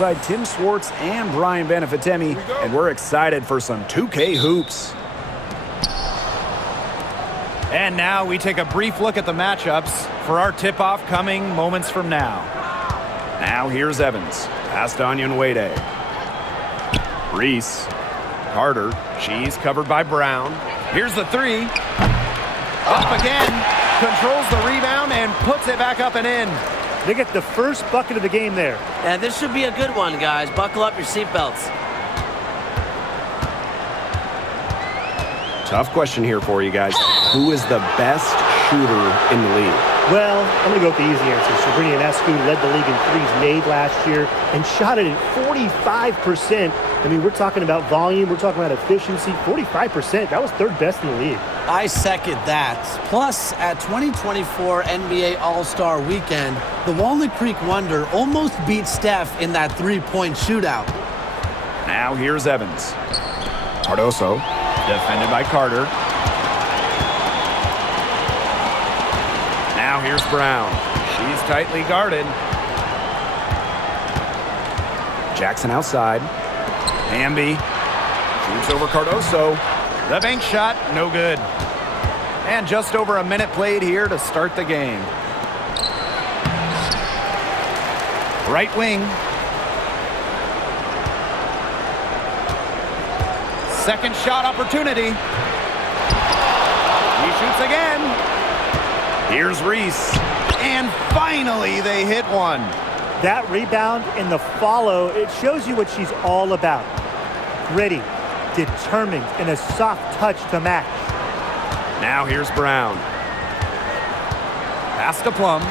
alongside Tim Swartz and Brian Benefitemi, and we're excited for some 2K hoops. And now we take a brief look at the matchups for our tip-off coming moments from now. Now here's Evans. Past Onyenwere. Reese. Carter. She's covered by Brown. Here's the three. Up again. Controls the rebound and puts it back up and in. They get the first bucket of the game there. And this should be a good one, guys. Buckle up your seatbelts. Tough question here for you guys. Who is the best shooter in the league? Well, I'm going to go with the easy answer. Sabrina Ionescu led the league in threes made last year and shot it at 45%. I mean, we're talking about volume. We're talking about efficiency. 45%. That was third best in the league. I second that. Plus, at 2024 NBA All-Star Weekend, the Walnut Creek Wonder almost beat Steph in that three-point shootout. Now here's Evans. Cardoso. Defended by Carter. Now here's Brown. She's tightly guarded. Jackson outside. Hamby. Shoots over Cardoso. The bank shot, no good. And just over a minute played here to start the game. Right wing. Second shot opportunity. He shoots again. Here's Reese. And finally they hit one. That rebound and the follow, it shows you what she's all about. Gritty, determined, and a soft touch to match. Now here's Brown. Pass to Plum.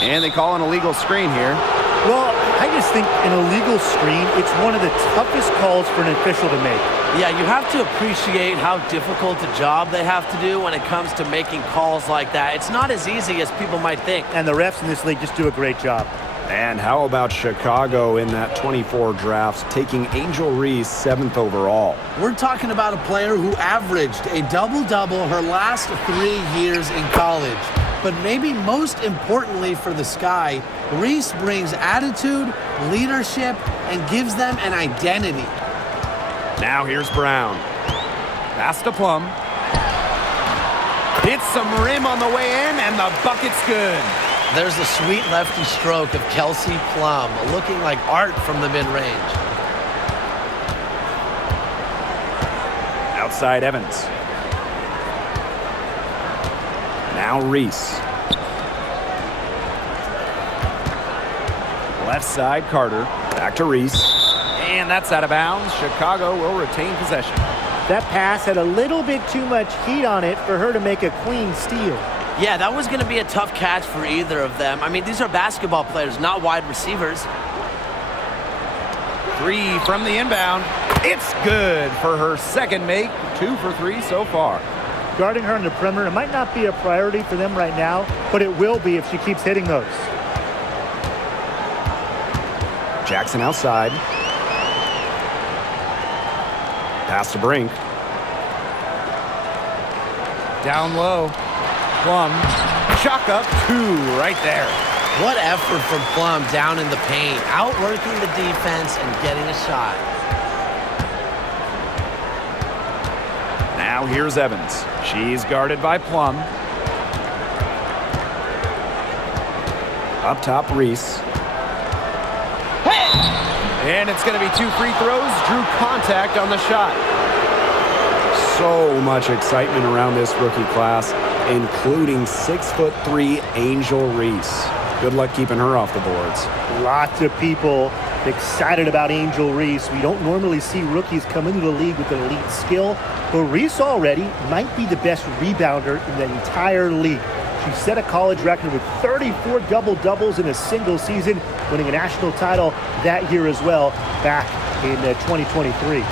And they call an illegal screen here. Well, I just think an illegal screen, it's one of the toughest calls for an official to make. Yeah, you have to appreciate how difficult a job they have to do when it comes to making calls like that. It's not as easy as people might think. And the refs in this league just do a great job. And how about Chicago in that 24 draft, taking Angel Reese 7th overall? We're talking about a player who averaged a double-double her last 3 years in college. But maybe most importantly for the Sky, Reese brings attitude, leadership, and gives them an identity. Now here's Brown. Pass to Plum. Hits some rim on the way in, and the bucket's good. There's a sweet lefty stroke of Kelsey Plum, looking like art from the mid-range. Outside Evans. Now Reese. Left side Carter. Back to Reese. And that's out of bounds. Chicago will retain possession. That pass had a little bit too much heat on it for her to make a clean steal. Yeah, that was going to be a tough catch for either of them. I mean, these are basketball players, not wide receivers. Three from the inbound. It's good for her second make. 2 for 3 so far. Guarding her in the perimeter, it might not be a priority for them right now, but it will be if she keeps hitting those. Jackson outside. Pass to Brink. Down low. Plum. Chalk up 2 right there. What effort from Plum down in the paint, outworking the defense and getting a shot. Now here's Evans. She's guarded by Plum. Up top, Reese. And it's going to be 2 free throws. Drew contact on the shot. So much excitement around this rookie class, including 6'3" Angel Reese. Good luck keeping her off the boards. Lots of people excited about Angel Reese. We don't normally see rookies come into the league with elite skill, but Reese already might be the best rebounder in the entire league. She set a college record with 34 double-doubles in a single season, winning a national title that year as well, back in 2023.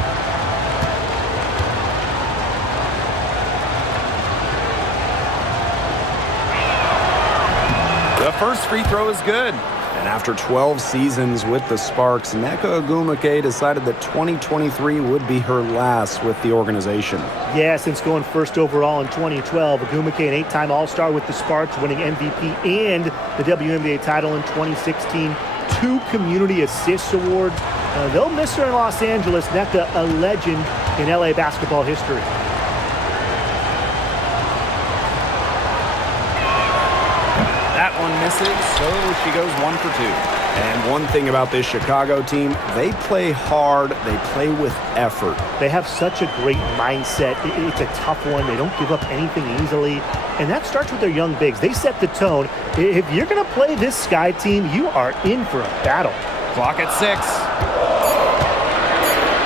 The first free throw is good. And after 12 seasons with the Sparks, Nneka Ogwumike decided that 2023 would be her last with the organization. Yeah, since going first overall in 2012, Ogwumike, an 8-time All-Star with the Sparks, winning MVP and the WNBA title in 2016, 2 Community Assists Awards. They'll miss her in Los Angeles. Nneka, a legend in LA basketball history. That one misses, so she goes 1 for 2. And one thing about this Chicago team, they play hard, they play with effort. They have such a great mindset. It's a tough one. They don't give up anything easily. And that starts with their young bigs. They set the tone. If you're going to play this Sky team, you are in for a battle. Clock at 6.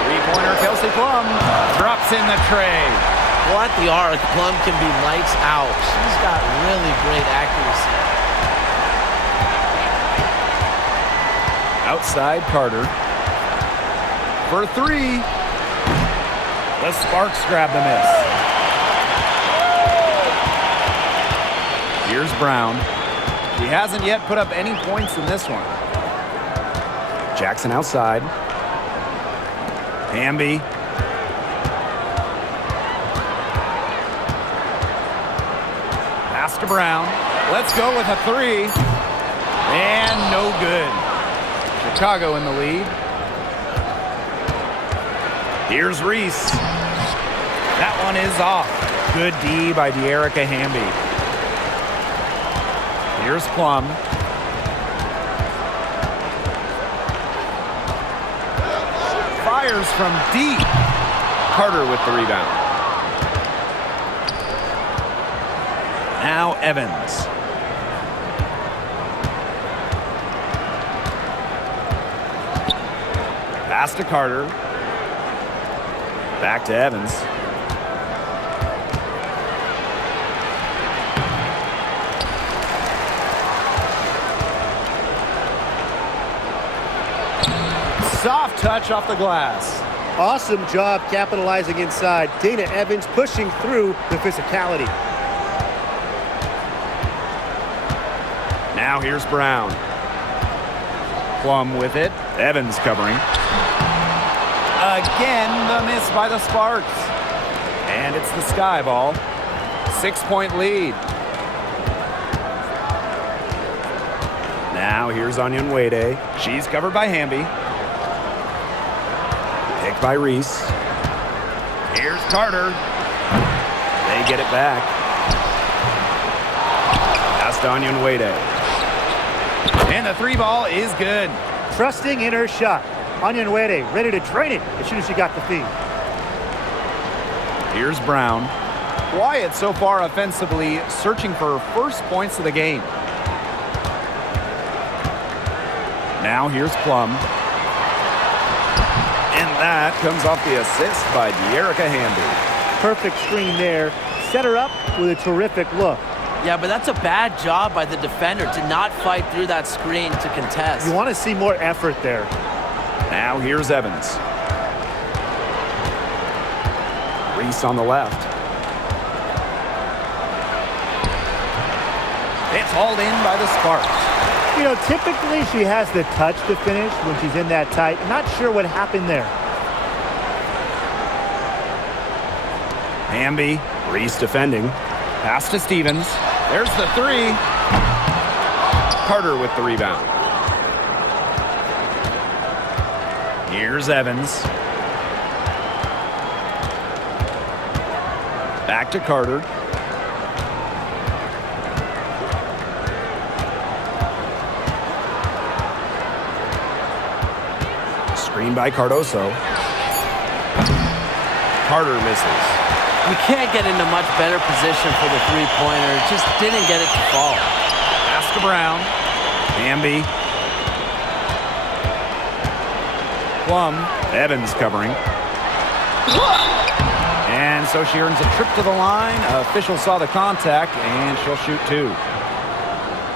Three-pointer Kelsey Plum drops in the tray. Well, at the arc, Plum can be lights out. She's got really great accuracy. Outside Carter. For 3. The Sparks grab the miss. Here's Brown. She hasn't yet put up any points in this one. Jackson outside. Hamby. Pass to Brown. Let's go with a 3. And no good. Chicago in the lead. Here's Reese. That one is off. Good D by De'Erica Hamby. Here's Plum. Fires from deep. Carter with the rebound. Now Evans. Pass to Carter. Back to Evans. Soft touch off the glass. Awesome job capitalizing inside. Dana Evans pushing through the physicality. Now here's Brown. Plum with it. Evans covering. Again, the miss by the Sparks. And it's the Sky ball. 6-point lead. Now here's Onion Wade. She's covered by Hamby. Picked by Reese. Here's Carter. They get it back. Pass to Onion Wade. And the 3 ball is good. Trusting in her shot. Onion Wade ready to drain it as soon as she got the feed. Here's Brown. Quiet so far offensively, searching for her first points of the game. Now here's Plum. And that comes off the assist by De'Erica Hamby. Perfect screen there. Set her up with a terrific look. Yeah, but that's a bad job by the defender to not fight through that screen to contest. You want to see more effort there. Now here's Evans. Reese on the left. It's hauled in by the Sparks. You know, typically she has the touch to finish when she's in that tight. Not sure what happened there. Hamby. Reese defending. Pass to Stevens. There's the 3. Carter with the rebound. Here's Evans. Back to Carter. Screen by Cardoso. Carter misses. You can't get into much better position for the three-pointer. Just didn't get it to fall. Pass to Brown. Hamby. Plum. Evans covering. And so she earns a trip to the line. Official saw the contact, and she'll shoot 2.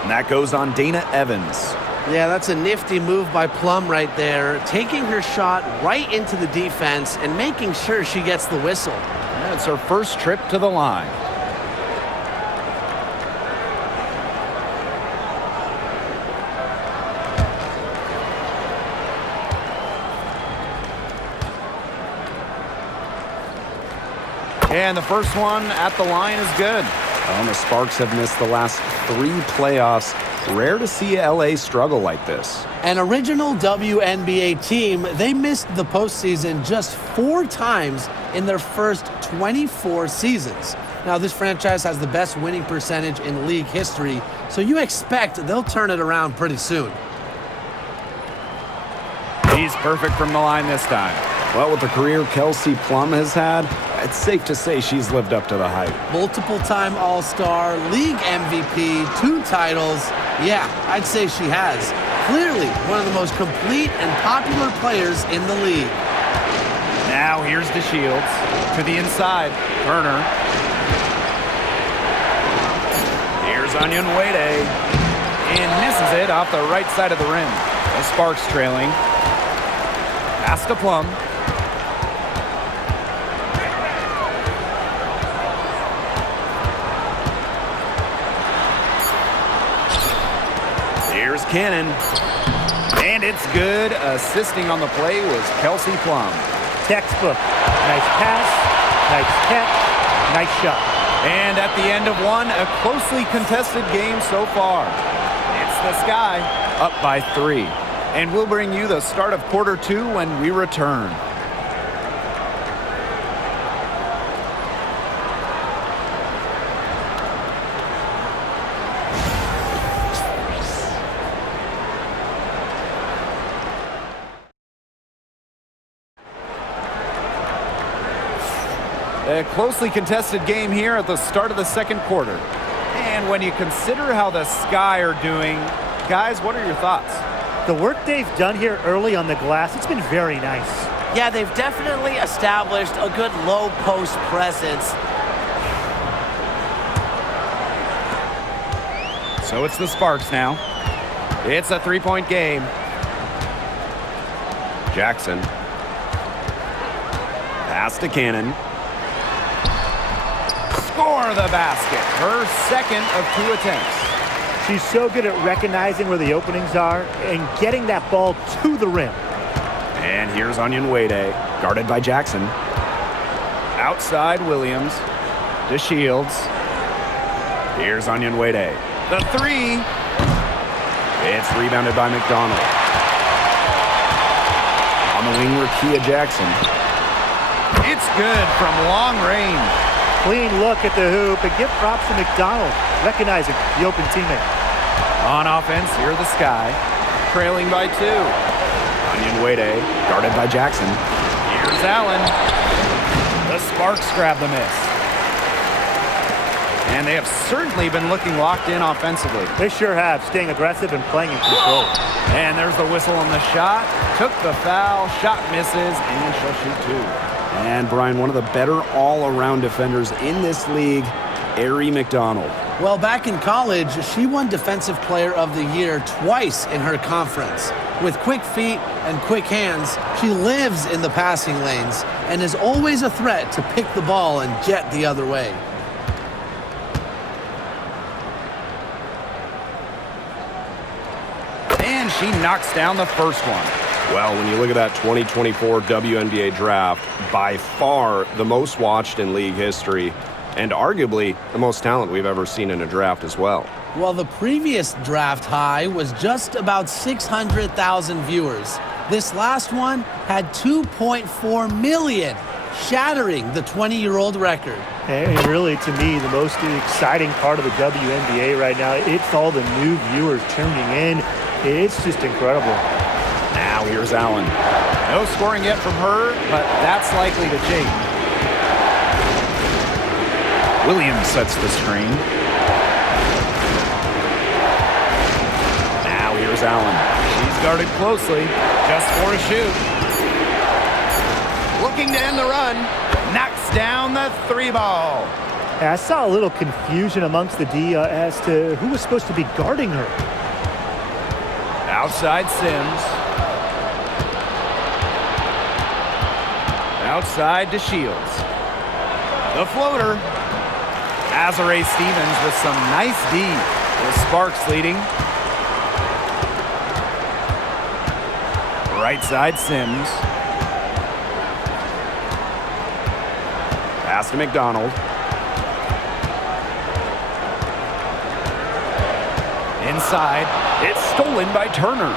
And that goes on Dana Evans. Yeah, that's a nifty move by Plum right there. Taking her shot right into the defense and making sure she gets the whistle. And it's her first trip to the line. And the first one at the line is good. Well, the Sparks have missed the last 3 playoffs. Rare to see LA struggle like this. An original WNBA team, they missed the postseason just 4 times in their first 24 seasons. Now, this franchise has the best winning percentage in league history, so you expect they'll turn it around pretty soon. He's perfect from the line this time. Well, with the career Kelsey Plum has had, it's safe to say she's lived up to the hype. Multiple-time All-Star, league MVP, 2 titles. Yeah, I'd say she has. Clearly one of the most complete and popular players in the league. Now here's DeShields to the inside. Turner. Here's Onion Wade and misses it off the right side of the rim. The Sparks trailing. Pass to Plum. Here's Cannon. And it's good. Assisting on the play was Kelsey Plum. Textbook. Nice pass, nice catch, nice shot. And at the end of one, a closely contested game so far. It's the Sky up by 3. And we'll bring you the start of quarter 2 when we return. A closely contested game here at the start of the second quarter. And when you consider how the Sky are doing, guys, what are your thoughts? The work they've done here early on the glass, it's been very nice. Yeah, they've definitely established a good low post presence. So it's the Sparks now. It's a 3-point game. Jackson. Pass to Cannon. Score the basket. Her second of 2 attempts. She's so good at recognizing where the openings are and getting that ball to the rim. And here's Onion Wade, guarded by Jackson. Outside Williams. DeShields. Here's Onion Wade. The 3. It's rebounded by McDonald. On the wing, Rakia Jackson. It's good from long range. Clean look at the hoop and give props to McDonald, recognizing the open teammate. On offense, here the Sky, trailing by 2. Onion Wade, guarded by Jackson. Here's Allen. The Sparks grab the miss. And they have certainly been looking locked in offensively. They sure have, staying aggressive and playing in control. And there's the whistle on the shot. Took the foul, shot misses, and she'll shoot 2. And Brian, one of the better all-around defenders in this league, Arie McDonald. Well, back in college, she won Defensive Player of the Year twice in her conference. With quick feet and quick hands, she lives in the passing lanes and is always a threat to pick the ball and jet the other way. And she knocks down the first one. Well, when you look at that 2024 WNBA draft, by far the most watched in league history, and arguably the most talent we've ever seen in a draft as well. Well, the previous draft high was just about 600,000 viewers. This last one had 2.4 million, shattering the 20-year-old record. And really, to me, the most exciting part of the WNBA right now, it's all the new viewers tuning in. It's just incredible. Now here's Allen. No scoring yet from her, but that's likely to change. Williams sets the screen. Now here's Allen. She's guarded closely, just for a shoot. Looking to end the run, knocks down the 3 ball. I saw a little confusion amongst the D as to who was supposed to be guarding her. Outside Sims. Outside DeShields. The floater. Azare Stevens with some nice D. The Sparks leading. Right side Sims. Pass to McDonald. Inside. It's stolen by Turner.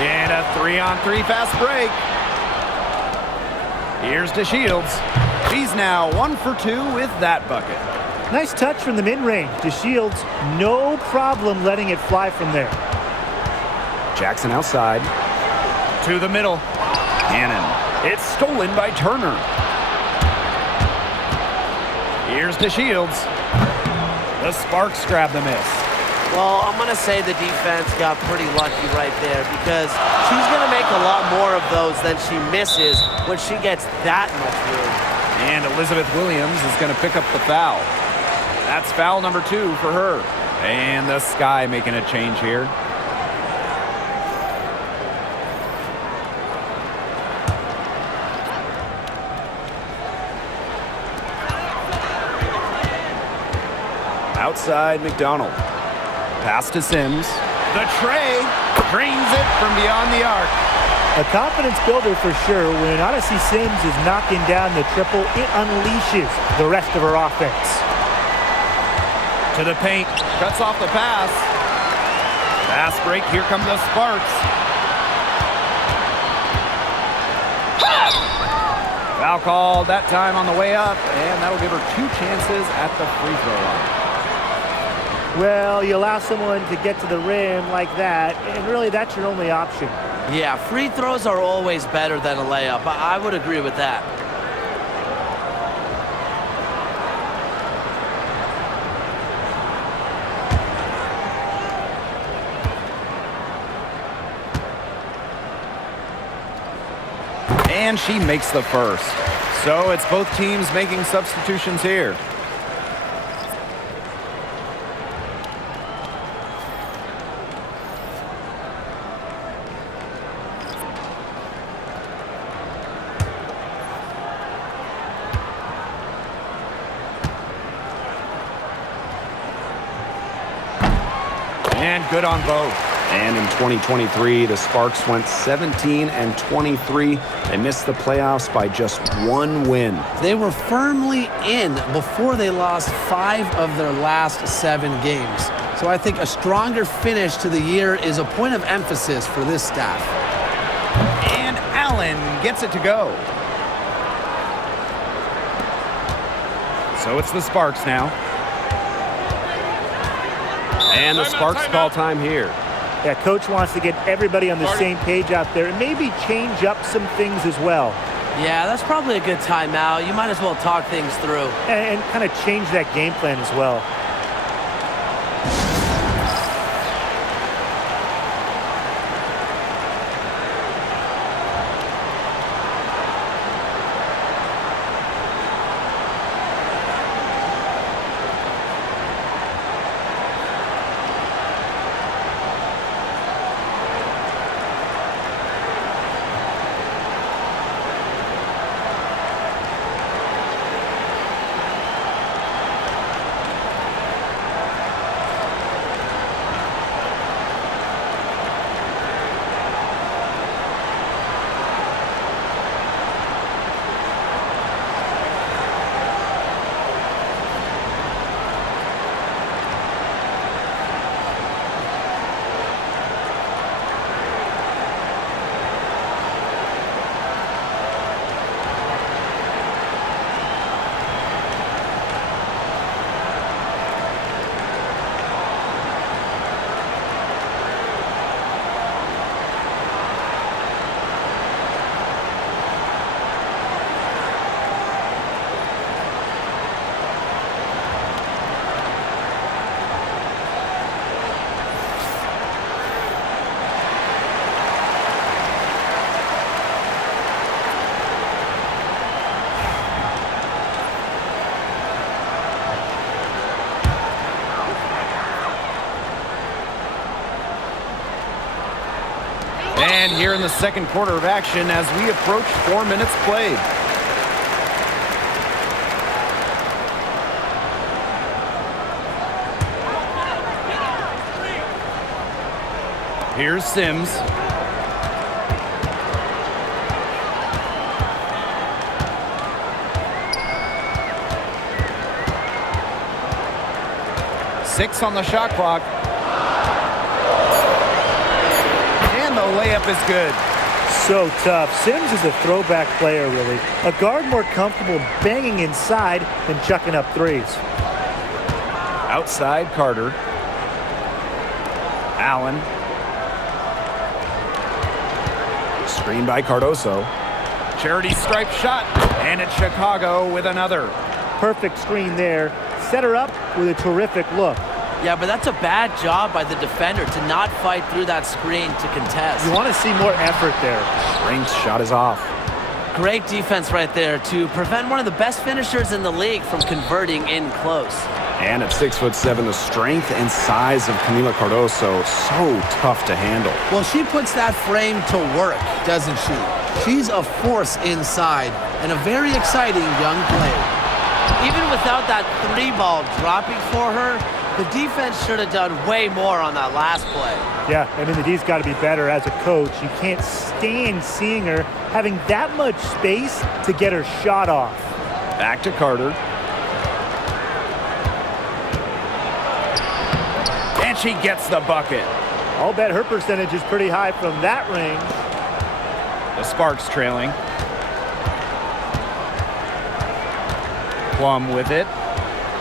And a 3-on-3 fast break. Here's to Shields. She's now 1 for 2 with that bucket. Nice touch from the mid-range. To Shields, no problem letting it fly from there. Jackson outside. To the middle. Cannon. It's stolen by Turner. Here's to Shields. The Sparks grab the miss. Well, I'm going to say the defense got pretty lucky right there because she's going to make a lot more of those than she misses when she gets that much room. And Elizabeth Williams is going to pick up the foul. That's foul number 2 for her. And the Sky making a change here. Outside McDonald. Pass to Sims. The tray drains it from beyond the arc. A confidence builder for sure. When Odyssey Sims is knocking down the triple, it unleashes the rest of her offense. To the paint. Cuts off the pass. Fast break. Here come the Sparks. Foul called that time on the way up, and that'll give her 2 chances at the free throw line. Well, you allow someone to get to the rim like that, and really that's your only option. Yeah, free throws are always better than a layup. I would agree with that. And she makes the first. So it's both teams making substitutions here. And good on both. And in 2023, the Sparks went 17-23. They missed the playoffs by just 1 win. They were firmly in before they lost 5 of their last 7 games. So I think a stronger finish to the year is a point of emphasis for this staff. And Allen gets it to go. So it's the Sparks now. And the Sparks call time here. Yeah, coach wants to get everybody on the same page out there and maybe change up some things as well. Yeah, that's probably a good timeout. You might as well talk things through. And kind of change that game plan as well. And here in the second quarter of action as we approach 4 minutes played. Here's Sims. 6 on the shot clock. And the layup is good. So tough. Sims is a throwback player, really. A guard more comfortable banging inside than chucking up threes. Outside Carter. Allen. Screen by Cardoso. Charity stripe shot. And it's Chicago with another. Perfect screen there. Set her up with a terrific look. Yeah, but that's a bad job by the defender to not fight through that screen to contest. You want to see more effort there. Lynx shot is off. Great defense right there to prevent one of the best finishers in the league from converting in close. And at 6'7", the strength and size of Camila Cardoso, so tough to handle. Well, she puts that frame to work, doesn't she? She's a force inside and a very exciting young player. Even without that 3-ball dropping for her, the defense should have done way more on that last play. Yeah, I mean, the D's got to be better as a coach. You can't stand seeing her having that much space to get her shot off. Back to Carter. And she gets the bucket. I'll bet her percentage is pretty high from that range. The Sparks trailing. Plum with it.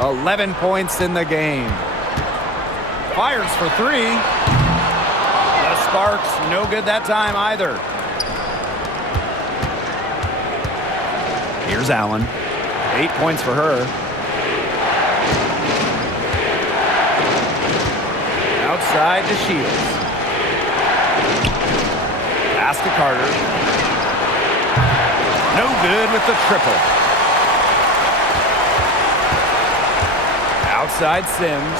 11 points in the game. Fires for 3. The Sparks no good that time either. Here's Allen. 8 points for her. Outside to Shields. Pass to Carter. No good with the triple. Outside Sims.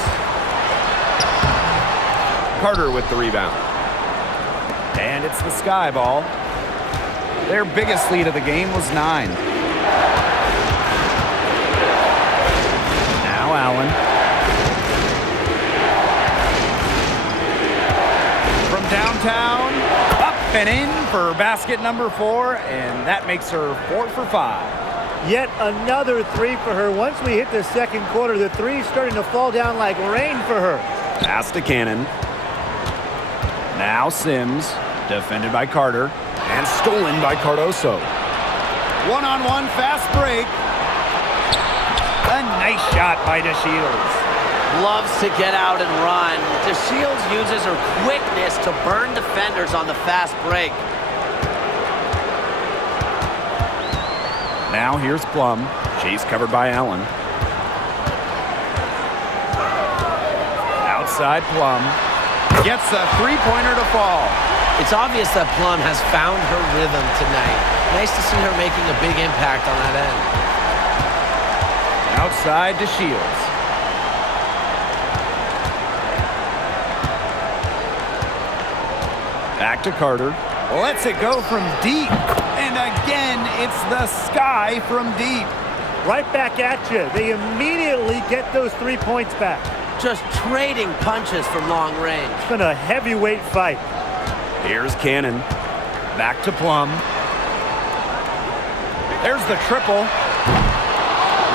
Carter with the rebound. And it's the Sky Ball. Their biggest lead of the game was 9. Now Allen. From downtown, up and in for basket number 4, and that makes her 4 for 5. Yet another 3 for her. Once we hit the second quarter, the 3's starting to fall down like rain for her. Pass to Cannon. Now Sims, defended by Carter. And stolen by Cardoso. One-on-one fast break. A nice shot by DeShields. Loves to get out and run. DeShields uses her quickness to burn defenders on the fast break. Now here's Plum. She's covered by Allen. Outside Plum. Gets a 3-pointer to fall. It's obvious that Plum has found her rhythm tonight. Nice to see her making a big impact on that end. Outside to Shields. Back to Carter. Lets it go from deep. And again, it's the Sky from deep. Right back at you. They immediately get those 3 points back. Just trading punches from long range. It's been a heavyweight fight. Here's Cannon. Back to Plum. There's the triple.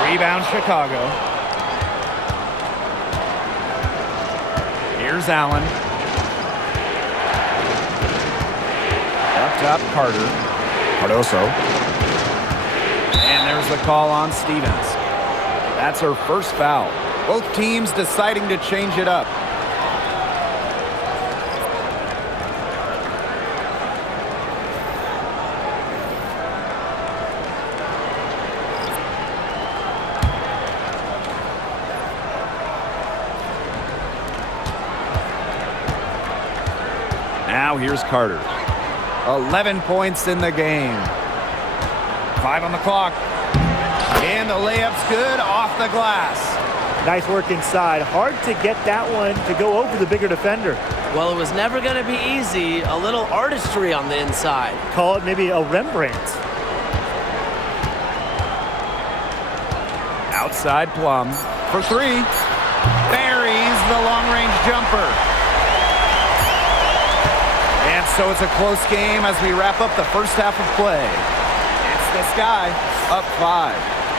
Rebound Chicago. Here's Allen. Up top, Carter. Cardoso. And there's the call on Stevens. That's her first foul. Both teams deciding to change it up. Now here's Carter. 11 points in the game. 5 on the clock. And the layup's good off the glass. Nice work inside. Hard to get that one to go over the bigger defender. Well, it was never going to be easy. A little artistry on the inside. Call it maybe a Rembrandt. Outside Plum for 3. Buries the long-range jumper. And so it's a close game as we wrap up the first half of play. It's the Sky up 5.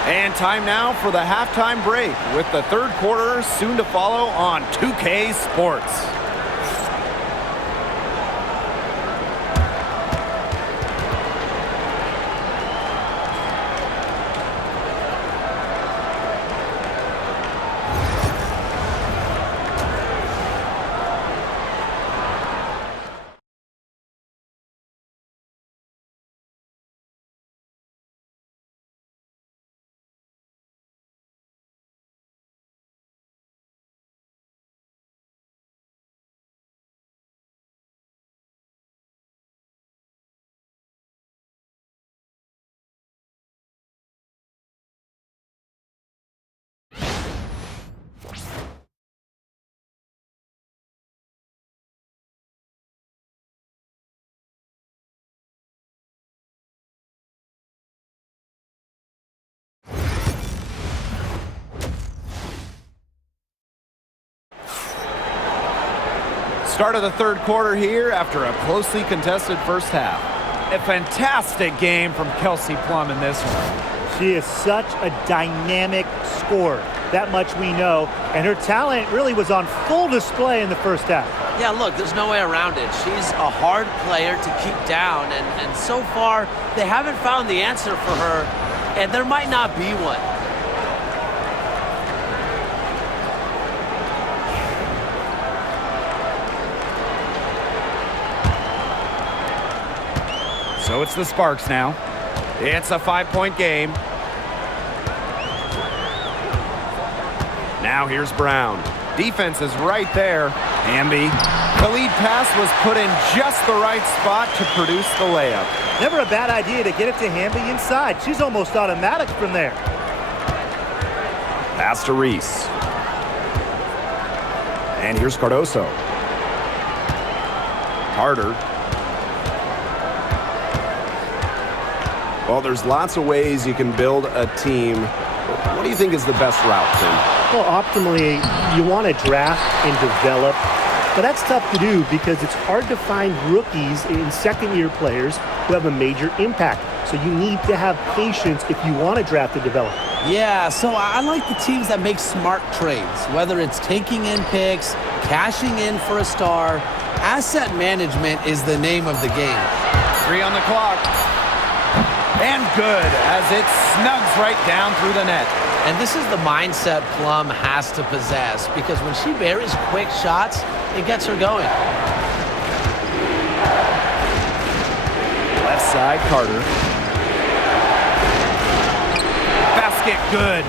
And time now for the halftime break with the third quarter soon to follow on 2K Sports. Start of the third quarter here after a closely contested first half. A fantastic game from Kelsey Plum in this one. She is such a dynamic scorer. That much we know. And her talent really was on full display in the first half. Yeah, look, there's no way around it. She's a hard player to keep down, and so far, they haven't found the answer for her, and there might not be one. So it's the Sparks now. It's a 5-point game. Now here's Brown. Defense is right there. Hamby. The lead pass was put in just the right spot to produce the layup. Never a bad idea to get it to Hamby inside. She's almost automatic from there. Pass to Reese. And here's Cardoso. Carter. Well, there's lots of ways you can build a team. What do you think is the best route, Tim? Well, optimally, you want to draft and develop, but that's tough to do because it's hard to find rookies and second-year players who have a major impact. So you need to have patience if you want to draft and develop. Yeah, so I like the teams that make smart trades, whether it's taking in picks, cashing in for a star. Asset management is the name of the game. 3 on the clock. And good, as it snugs right down through the net. And this is the mindset Plum has to possess, because when she buries quick shots, it gets her going. Left side, Carter. Basket good.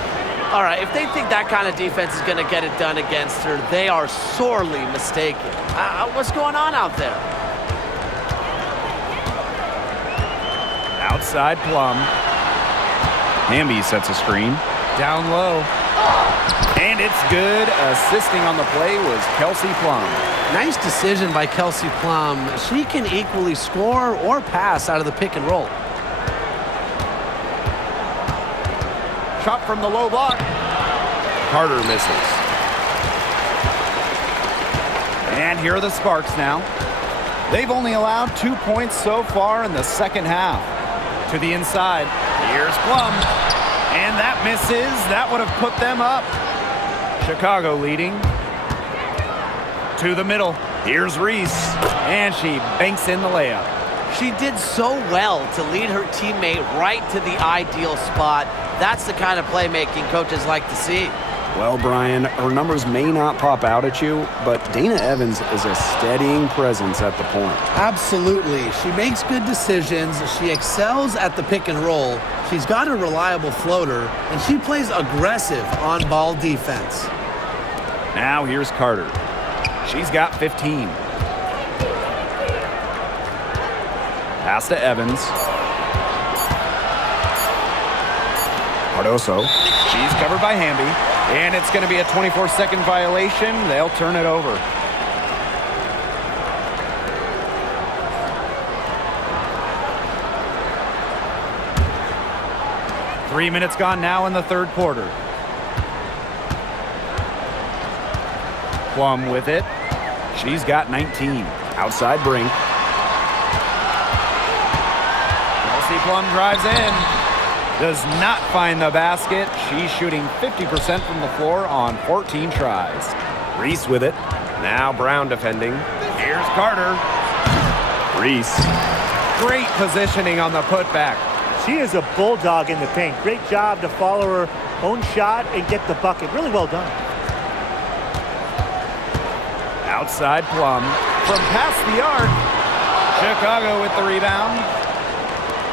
All right, if they think that kind of defense is going to get it done against her, they are sorely mistaken. What's going on out there? Outside Plum. Hamby sets a screen. Down low. And it's good. Assisting on the play was Kelsey Plum. Nice decision by Kelsey Plum. She can equally score or pass out of the pick and roll. Shot from the low block. Carter misses. And here are the Sparks now. They've only allowed 2 points so far in the second half. To the inside. Here's Plum. And that misses. That would have put them up. Chicago leading. To the middle. Here's Reese. And she banks in the layup. She did so well to lead her teammate right to the ideal spot. That's the kind of playmaking coaches like to see. Well, Brian, her numbers may not pop out at you, but Dana Evans is a steadying presence at the point. Absolutely. She makes good decisions. She excels at the pick and roll. She's got a reliable floater, and she plays aggressive on-ball defense. Now here's Carter. She's got 15. Pass to Evans. Cardoso. She's covered by Hamby. And it's going to be a 24-second violation. They'll turn it over. Three minutes gone now in the third quarter. Plum with it. She's got 19. Outside Brink. Kelsey Plum drives in. Does not find the basket. She's shooting 50% from the floor on 14 tries. Reese with it. Now Brown defending. Here's Carter. Reese. Great positioning on the putback. She is a bulldog in the paint. Great job to follow her own shot and get the bucket. Really well done. Outside Plum. From past the arc. Chicago with the rebound.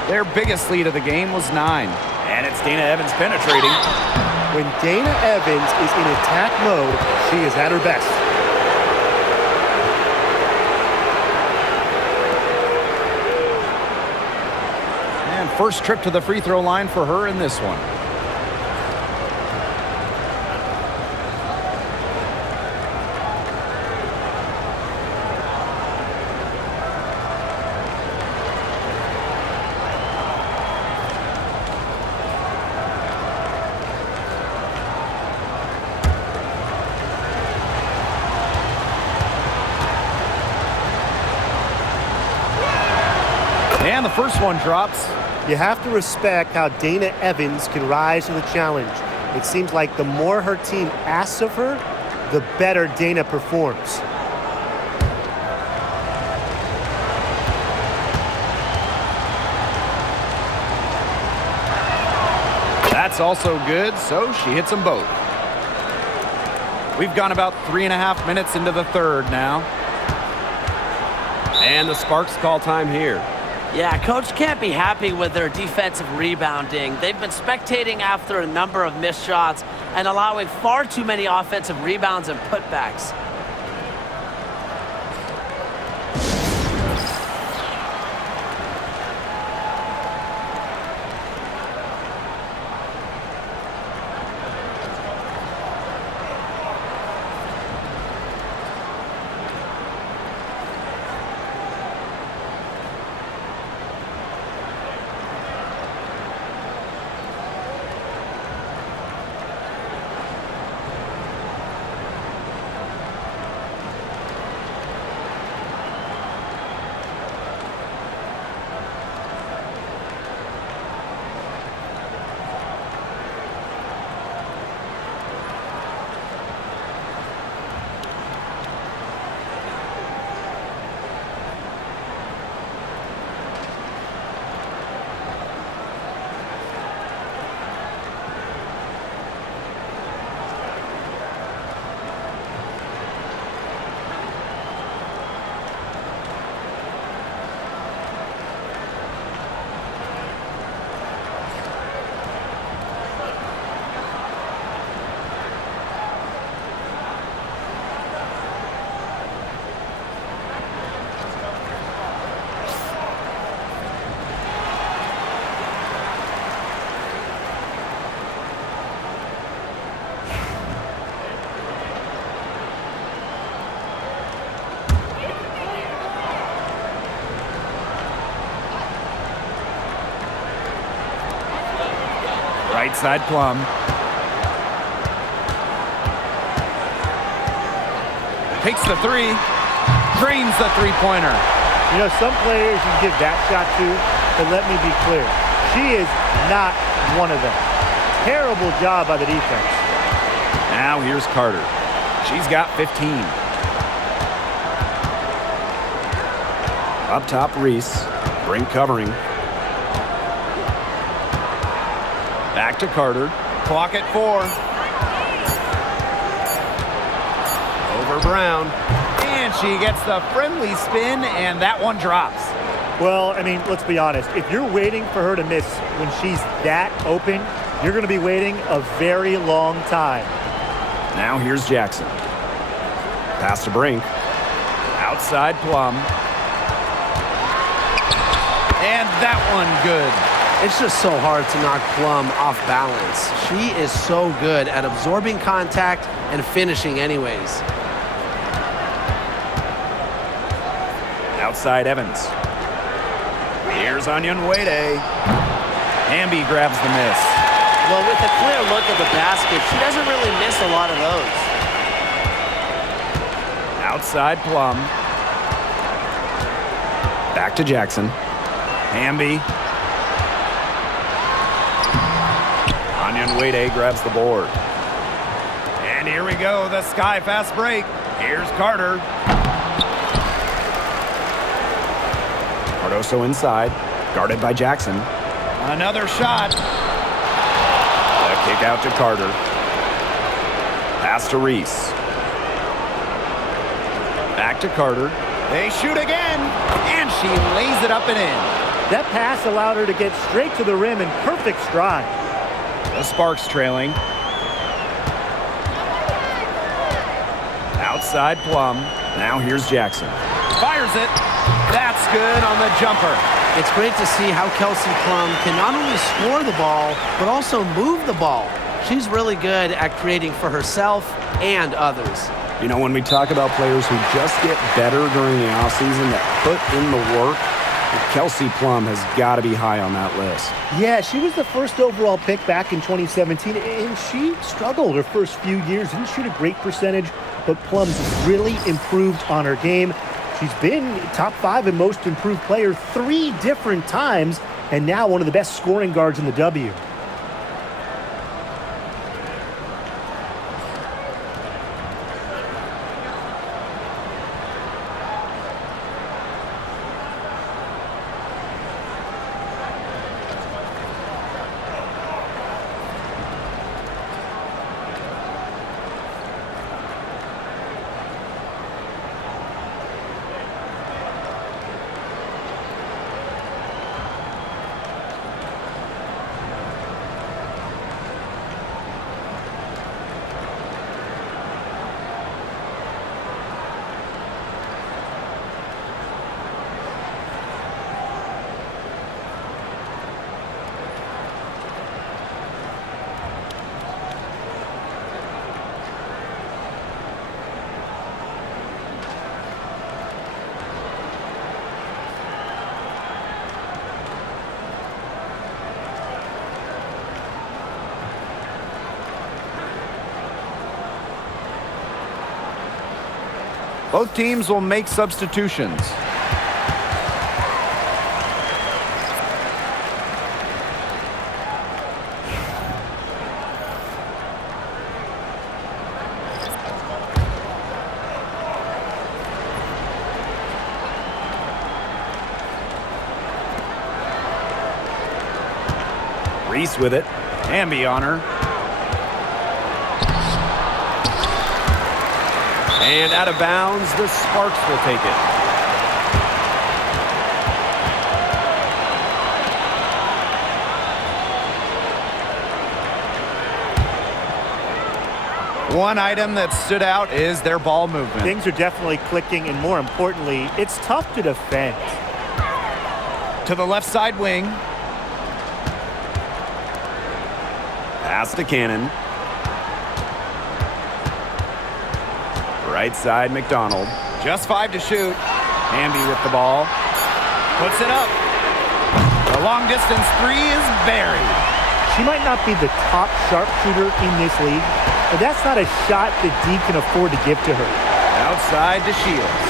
Their biggest lead of the game was 9. And it's Dana Evans penetrating. When Dana Evans is in attack mode, she is at her best. And first trip to the free throw line for her in this one. And the first one drops. You have to respect how Dana Evans can rise to the challenge. It seems like the more her team asks of her, the better Dana performs. That's also good, so she hits them both. We've gone about 3.5 minutes into the third now. And the Sparks call time here. Yeah, coach can't be happy with their defensive rebounding. They've been spectating after a number of missed shots and allowing far too many offensive rebounds and putbacks. Right side Plum. Takes the three. Drains the three-pointer. You know, some players you can give that shot to, but let me be clear. She is not one of them. Terrible job by the defense. Now here's Carter. She's got 15. Up top, Reese. Brink covering. Back to Carter. Clock at 4. Over Brown. And she gets the friendly spin, and that one drops. Well, I mean, let's be honest. If you're waiting for her to miss when she's that open, you're going to be waiting a very long time. Now here's Jackson. Pass to Brink. Outside Plum. And that one good. It's just so hard to knock Plum off balance. She is so good at absorbing contact and finishing anyways. Outside Evans. Here's Onion Wade. Hamby grabs the miss. Well, with a clear look at the basket, she doesn't really miss a lot of those. Outside Plum. Back to Jackson. Hamby. Onyenwere grabs the board. And here we go, the sky fast break. Here's Carter. Cardoso inside, guarded by Jackson. Another shot. A kick out to Carter. Pass to Reese. Back to Carter. They shoot again, and she lays it up and in. That pass allowed her to get straight to the rim in perfect stride. The Sparks trailing. Outside Plum. Now here's Jackson. Fires it. That's good on the jumper. It's great to see how Kelsey Plum can not only score the ball, but also move the ball. She's really good at creating for herself and others. You know, when we talk about players who just get better during the offseason, that put in the work, Kelsey Plum has got to be high on that list. Yeah, she was the first overall pick back in 2017, and she struggled her first few years. Didn't shoot a great percentage, but Plum's really improved on her game. She's been top 5 in most improved player 3 different times, and now one of the best scoring guards in the W. Both teams will make substitutions. Reese with it. Hamby on her. And out of bounds, the Sparks will take it. One item that stood out is their ball movement. Things are definitely clicking, and more importantly, it's tough to defend. To the left side wing. Pass to Cannon. Right side, McDonald. Just 5 to shoot. Hamby with the ball. Puts it up. The long distance 3 is buried. She might not be the top sharpshooter in this league, but that's not a shot that D can afford to give to her. Outside to Shields.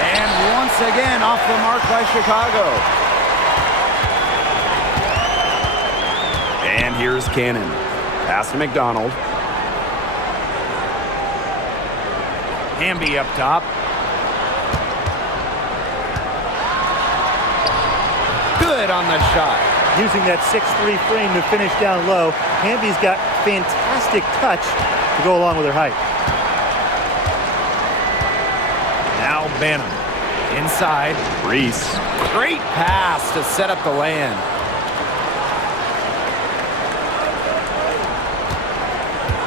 And once again off the mark by Chicago. And here's Cannon. Pass to McDonald. Hamby up top. Good on the shot. Using that 6'3" frame to finish down low, Hamby's got fantastic touch to go along with her height. Now Banham. Inside. Reese. Great pass to set up the land.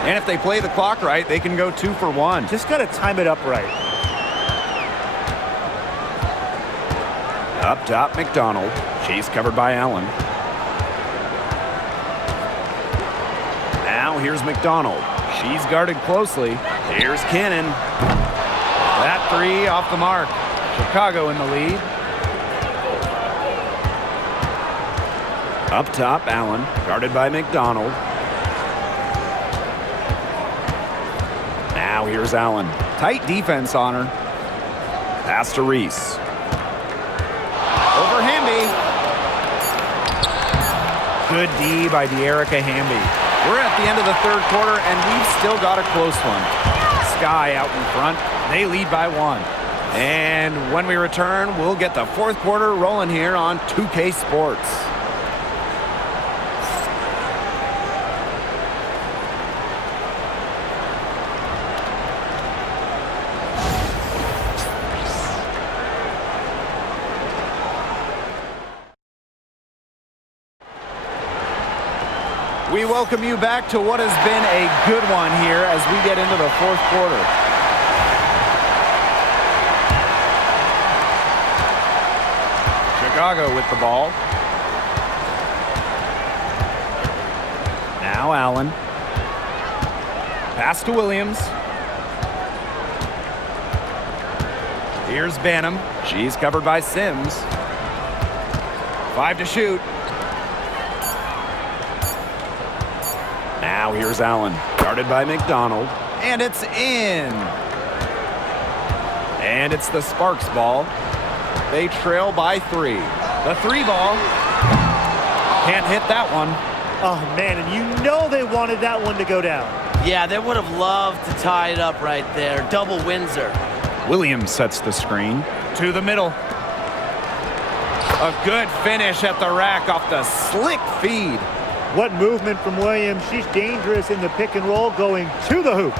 And if they play the clock right, they can go 2 for 1. Just got to time it up right. Up top, McDonald. She's covered by Allen. Now here's McDonald. She's guarded closely. Here's Cannon. That 3 off the mark. Chicago in the lead. Up top, Allen. Guarded by McDonald. Now here's Allen. Tight defense on her. Pass to Reese. Over Hamby. Good D by De'Erica Hamby. We're at the end of the third quarter, and we've still got a close one. Sky out in front. They lead by 1. And when we return, we'll get the fourth quarter rolling here on 2K Sports. We welcome you back to what has been a good one here as we get into the fourth quarter. Chicago with the ball. Now Allen. Pass to Williams. Here's Banham. She's covered by Sims. 5 to shoot. Now here's Allen, guarded by McDonald. And it's in. And it's the Sparks ball. They trail by 3. The 3 ball. Can't hit that one. Oh, man, and you know they wanted that one to go down. Yeah, they would have loved to tie it up right there. Double Windsor. Williams sets the screen. To the middle. A good finish at the rack off the slick feed. What movement from Williams. She's dangerous in the pick and roll going to the hoop.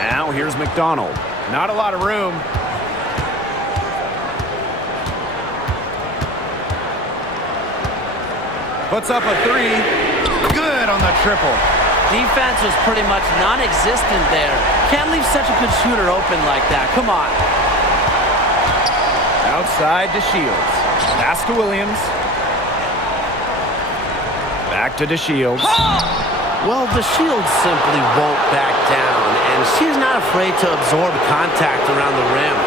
Now here's McDonald. Not a lot of room. Puts up a 3. Good on the triple. Defense was pretty much non-existent there. Can't leave such a good shooter open like that. Come on. Outside to Shields. Pass to Williams. Back to DeShields. Well, DeShields simply won't back down, and she's not afraid to absorb contact around the rim.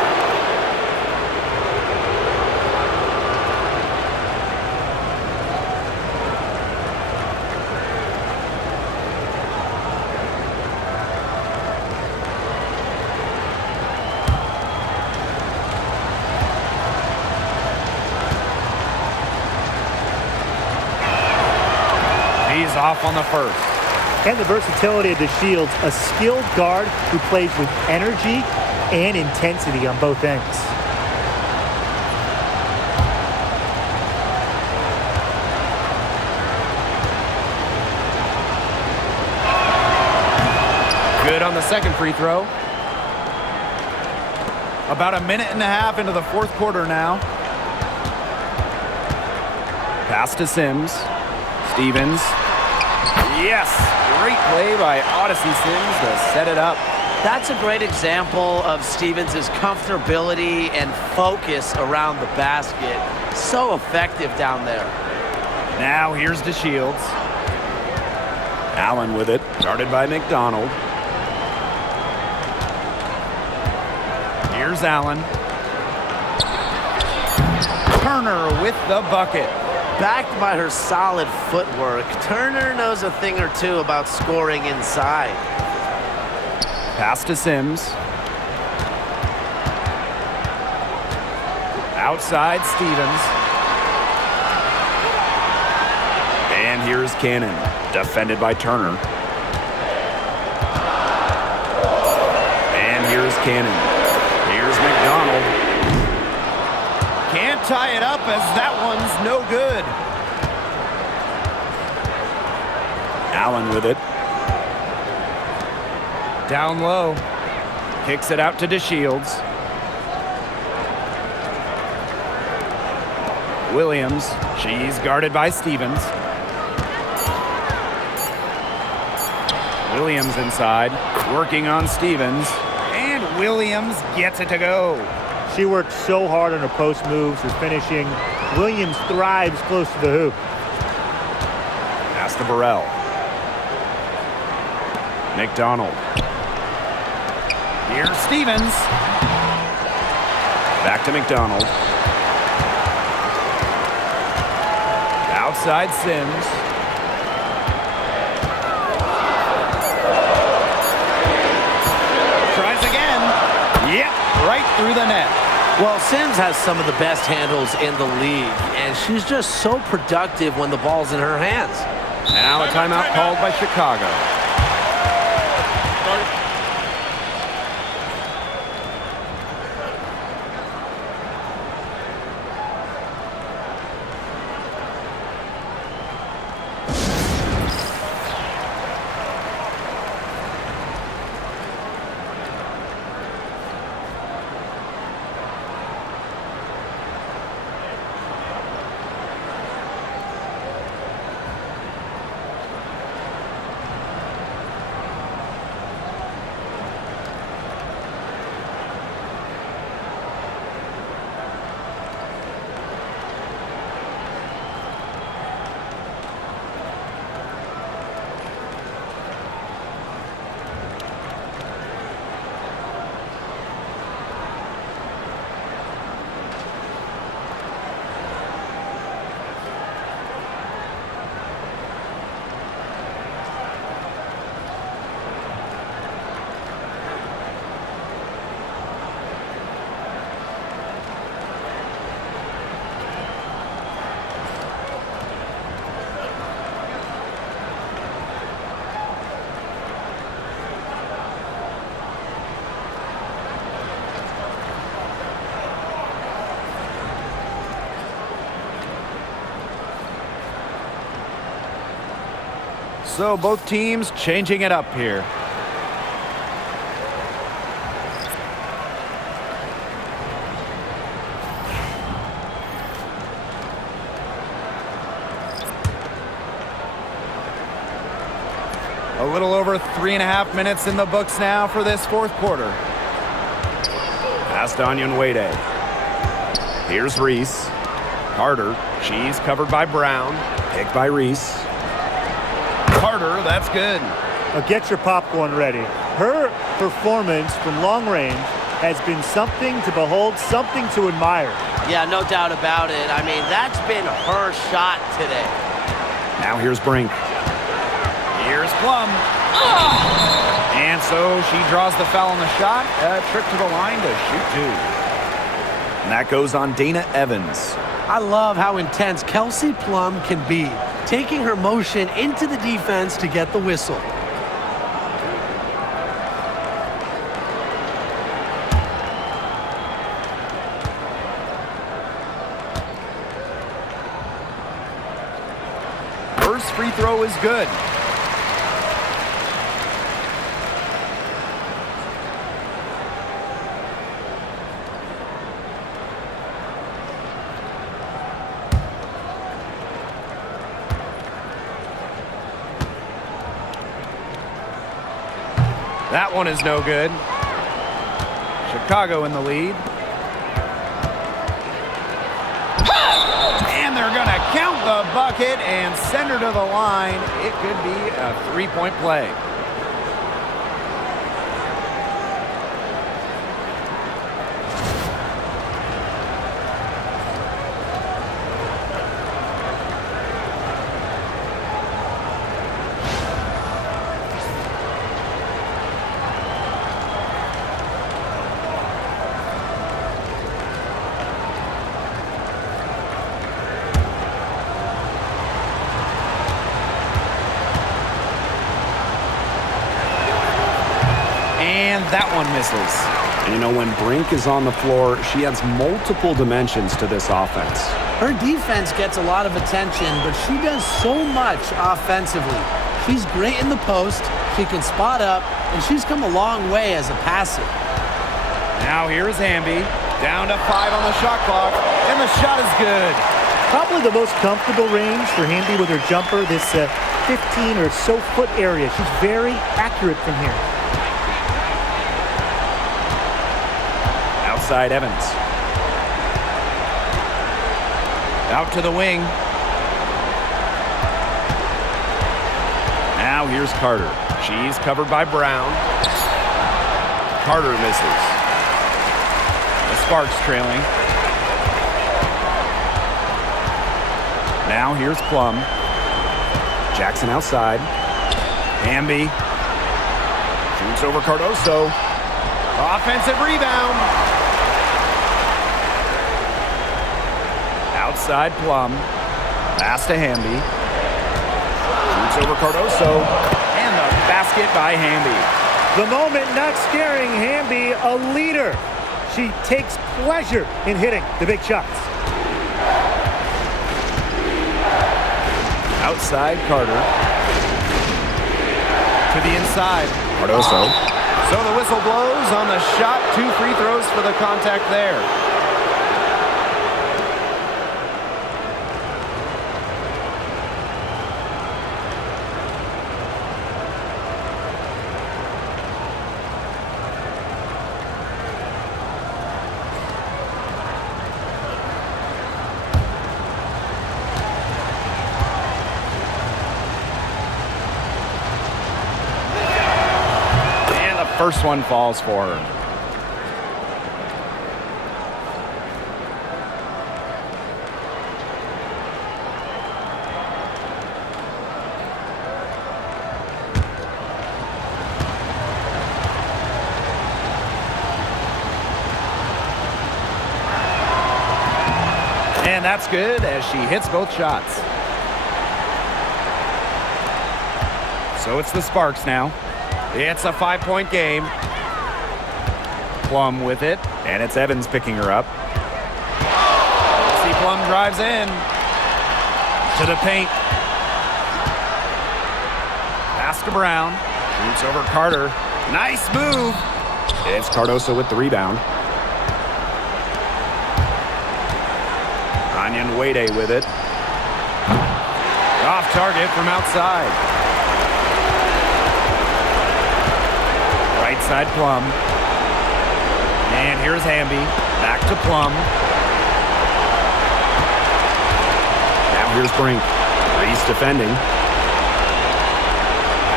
He's off on the first. And the versatility of DeShields, a skilled guard who plays with energy and intensity on both ends. Good on the second free throw. About a minute and a half into the fourth quarter now. Pass to Sims. Stevens. Yes! Great play by Odyssey Sims to set it up. That's a great example of Stevens' comfortability and focus around the basket. So effective down there. Now here's DeShields. Allen with it, guarded by McDonald. Here's Allen. Turner with the bucket. Backed by her solid footwork, Turner knows a thing or two about scoring inside. Pass to Sims. Outside Stevens. And here's Cannon, defended by Turner. And here's Cannon. Here's McDonald. Can't tie it up as that one's no good. Allen with it. Down low. Kicks it out to DeShields. Williams. She's guarded by Stevens. Williams inside. Working on Stevens. And Williams gets it to go. She worked so hard on her post moves, her finishing. Williams thrives close to the hoop. Pass to Burrell. McDonald. Here's Stevens. Back to McDonald. Outside Sims. Tries again. Yep, right through the net. Well, Sims has some of the best handles in the league, and she's just so productive when the ball's in her hands. Now a timeout called by Chicago. So both teams changing it up here. A little over 3.5 minutes in the books now for this fourth quarter. Pass to Onyenwere. Here's Reese. Carter. She's covered by Brown. Picked by Reese. Carter, that's good. Now get your popcorn ready. Her performance from long range has been something to behold, something to admire. Yeah, no doubt about it. I mean, that's been her shot today. Now here's Brink. Here's Plum. And so she draws the foul on the shot. A trip to the line to shoot two. And that goes on Dana Evans. I love how intense Kelsey Plum can be, taking her motion into the defense to get the whistle. First free throw is good. That one is no good. Chicago in the lead. And they're going to count the bucket and send her to the line. It could be a three-point play. And that one misses. And you know, when Brink is on the floor, she adds multiple dimensions to this offense. Her defense gets a lot of attention, but she does so much offensively. She's great in the post, she can spot up, and she's come a long way as a passer. Now here's Hamby. Down to 5 on the shot clock, and the shot is good. Probably the most comfortable range for Hamby with her jumper, this 15 or so foot area. She's very accurate from here. Outside Evans. Out to the wing. Now here's Carter. She's covered by Brown. Carter misses. The Sparks trailing. Now here's Plum. Jackson outside. Hamby. Shoots over Cardoso. Offensive rebound. Outside Plum. Pass to Hamby. Shoots over Cardoso. And the basket by Hamby. The moment not scaring Hamby, a leader. She takes pleasure in hitting the big shots. Outside Carter. To the inside. Cardoso. So the whistle blows on the shot. 2 free throws for the contact there. First one falls for her. And that's good as she hits both shots. So it's the Sparks now. It's a 5-point game. Plum with it, and it's Evans picking her up. See, Plum drives in to the paint. Pass to Brown. Shoots over Carter. Nice move. It's Cardoso with the rebound. Anyan Wade with it. Off target from outside. Right side Plum. And here's Hamby. Back to Plum. Now here's Brink. Reese defending.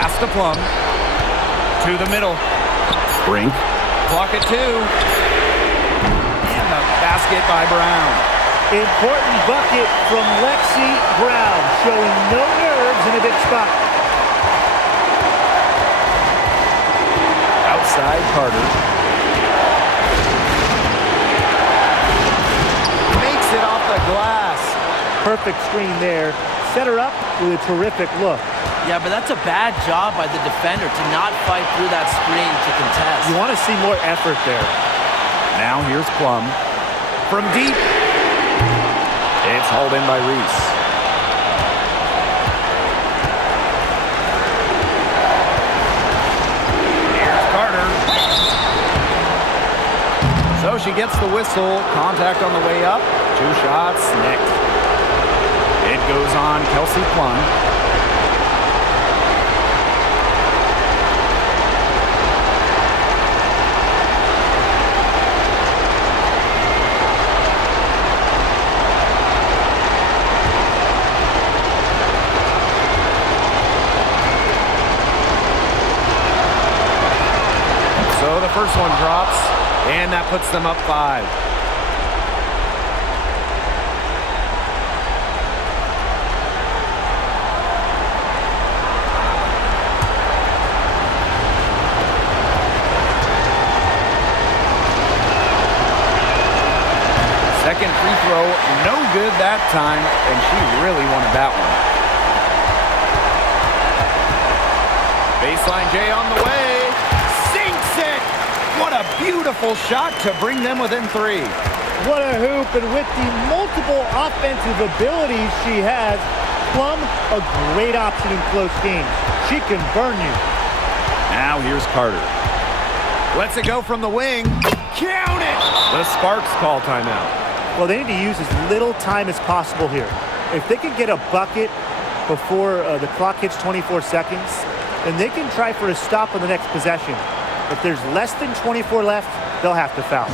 Pass to Plum. To the middle. Brink. Clock at 2. And the basket by Brown. Important bucket from Lexi Brown, showing no nerves in a big spot. Outside Carter. Makes it off the glass. Perfect screen there. Set her up with a terrific look. Yeah, but that's a bad job by the defender to not fight through that screen to contest. You want to see more effort there. Now here's Plum. From deep. It's hauled in by Reese. Here's Carter. So she gets the whistle. Contact on the way up. 2 shots next. It goes on Kelsey Plum. So the first one drops, and that puts them up 5. Second free throw, no good that time, and she really wanted that one. Baseline J on the way. Sinks it! What a beautiful shot to bring them within 3. What a hoop, and with the multiple offensive abilities she has, Plum, a great option in close games. She can burn you. Now here's Carter. Lets it go from the wing. Count it! The Sparks call timeout. Well, they need to use as little time as possible here. If they can get a bucket before the clock hits 24 seconds, then they can try for a stop on the next possession. If there's less than 24 left, they'll have to foul.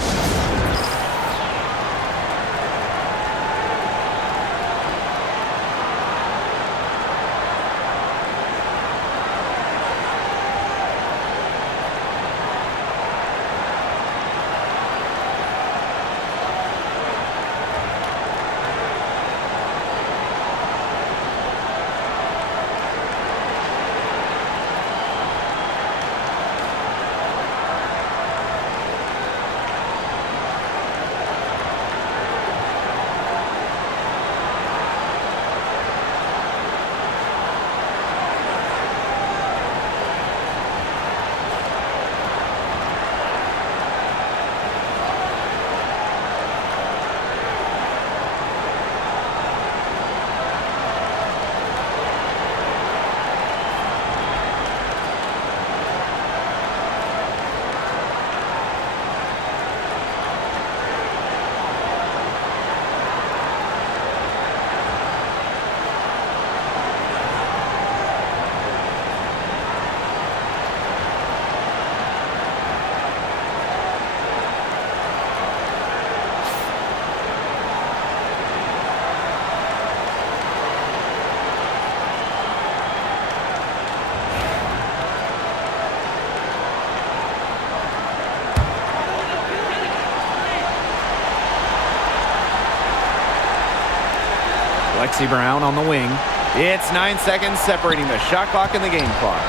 Foxy Brown on the wing. It's 9 seconds separating the shot clock and the game clock.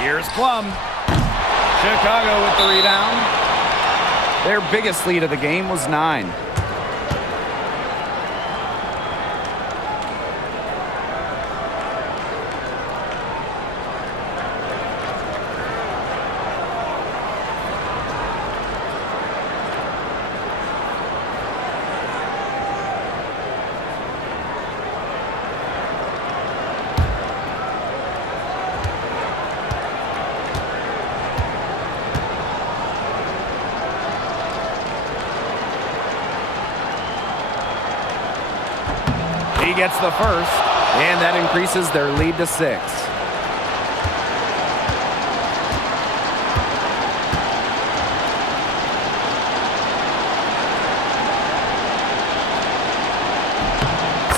Here's Plum. Chicago with the rebound. Their biggest lead of the game was 9. He gets the first, and that increases their lead to 6.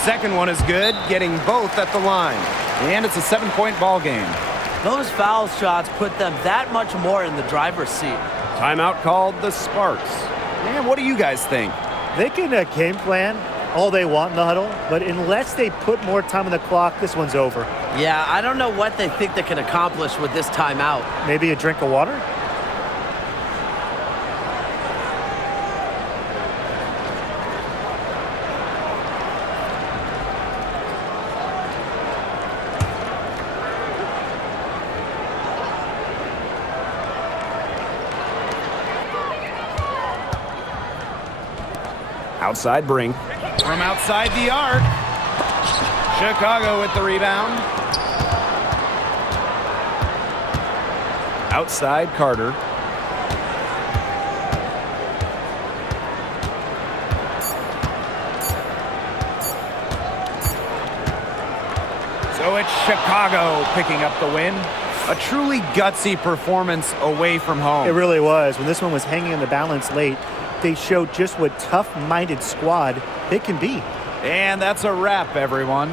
Second one is good, getting both at the line. And it's a 7-point ball game. Those foul shots put them that much more in the driver's seat. Timeout called the Sparks. Man, what do you guys think? They can game plan all they want in the huddle, but unless they put more time on the clock, this one's over. Yeah, I don't know what they think they can accomplish with this timeout. Maybe a drink of water? Outside Brink. From outside the arc. Chicago with the rebound. Outside Carter. So it's Chicago picking up the win. A truly gutsy performance away from home. It really was. When this one was hanging on the balance late, they showed just what tough-minded squad they can be. And that's a wrap, everyone.